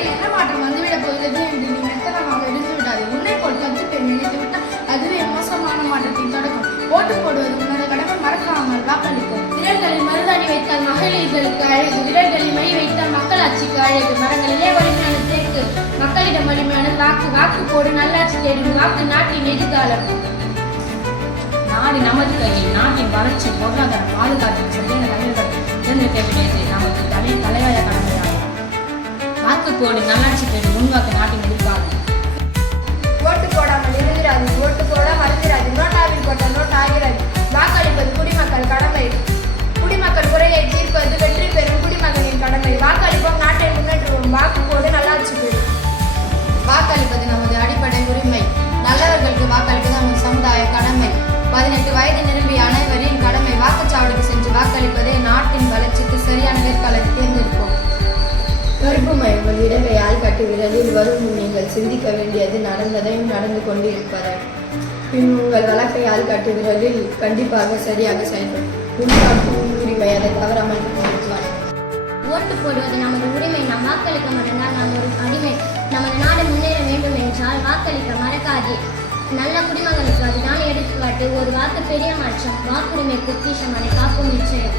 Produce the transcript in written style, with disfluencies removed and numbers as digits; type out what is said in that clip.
அரசியல் என்ன மாற்றம் வந்துவிடப் போகிறது என்று நீ மெத்தனமாக இருந்து விடாது. உன்னை போல் 10 பேர் நினைத்து விட்டால் அதுவே மோசமான மாற்றத்தின் தொடக்கம். ஓட்டு போடுவது உன்னோட கடமை, மறக்காமல் வாக்களிக்கும். விரல்களில் மருதாணி வைத்தால் மகளிர்களுக்கு அழகு, விரல்களில் மை வைத்தால் மக்களாட்சிக்கு அழகு. மரங்களிலே வலிமையான தேக்கு, மக்களிடம் வலிமையான வாக்கு. வாக்கு போடு, நல்லாட்சி தேடும் வாக்கு, நாட்டின் எதிர்காலம். நாடு நமது கையில். நாட்டின் வளர்ச்சி, பொருளாதாரம், பாதுகாப்பு சரியான தலைவர்கள் தேர்ந்தெடுக்க வேண்டியது நமக்கு தலையாய கடமையாகும். வாக்கு போடு, நல்லாட்சி தேடும் முன்வாக்கு, நாட்டின் எதிர்காலம். ஓட்டு போடாமல் இருந்திராது, ஓட்டு போட மறந்திராது. நோட்டாவில் போட்ட நோட் ஆகிறது. வாக்களிப்பது குடிமக்கள் கடமை. குடிமக்கள் குறையை தீர்ப்பது வெற்றி பெறும் குடிமகனின் கடமை. வாக்களிப்போம், நாட்டை முன்னேற்றுவோம். வாக்கு போடு, நல்லாட்சி பெறும். வாக்களிப்பது நமது அடிப்படை உரிமை. நல்லவர்களுக்கு வாக்களிப்பது நமது சமுதாய கடமை. 18 வயது நிரம்பிய அனைவரின் கடமை. வாக்குச்சாவடிக்கு சென்று வாக்களிப்பதே நாட்டின் வளர்ச்சிக்கு சரியான வேட்பாளரை தேர்ந்தெடுப்போம். கருப்புமை உங்கள் இடமையால் கட்டு விரலில் வரும். நீங்கள் சிந்திக்க வேண்டியது நடந்ததையும் நடந்து கொண்டு இருப்பதை. பின் உங்கள் வழக்கையால் கட்டு விரலில் கண்டிப்பாக சரியாக செயல்படும். உன் உரிமை, அதை தவறாமல் நிறைவேற்றுவார். ஓட்டு போடுவது நமது உரிமை. நாம் வாக்களிக்க மறந்தால் நாம் ஒரு அடிமை. நமது நாடு முன்னேற வேண்டும் என்றால் வாக்களிக்க மறக்காதே. நல்ல குடிமகனுக்கு அதுதான் எடுத்துக்காட்டு. ஒரு வாக்கு பெரிய மாற்றம். வாக்குரிமை பொக்கிஷம், அதை காக்கும் நிச்சயம்.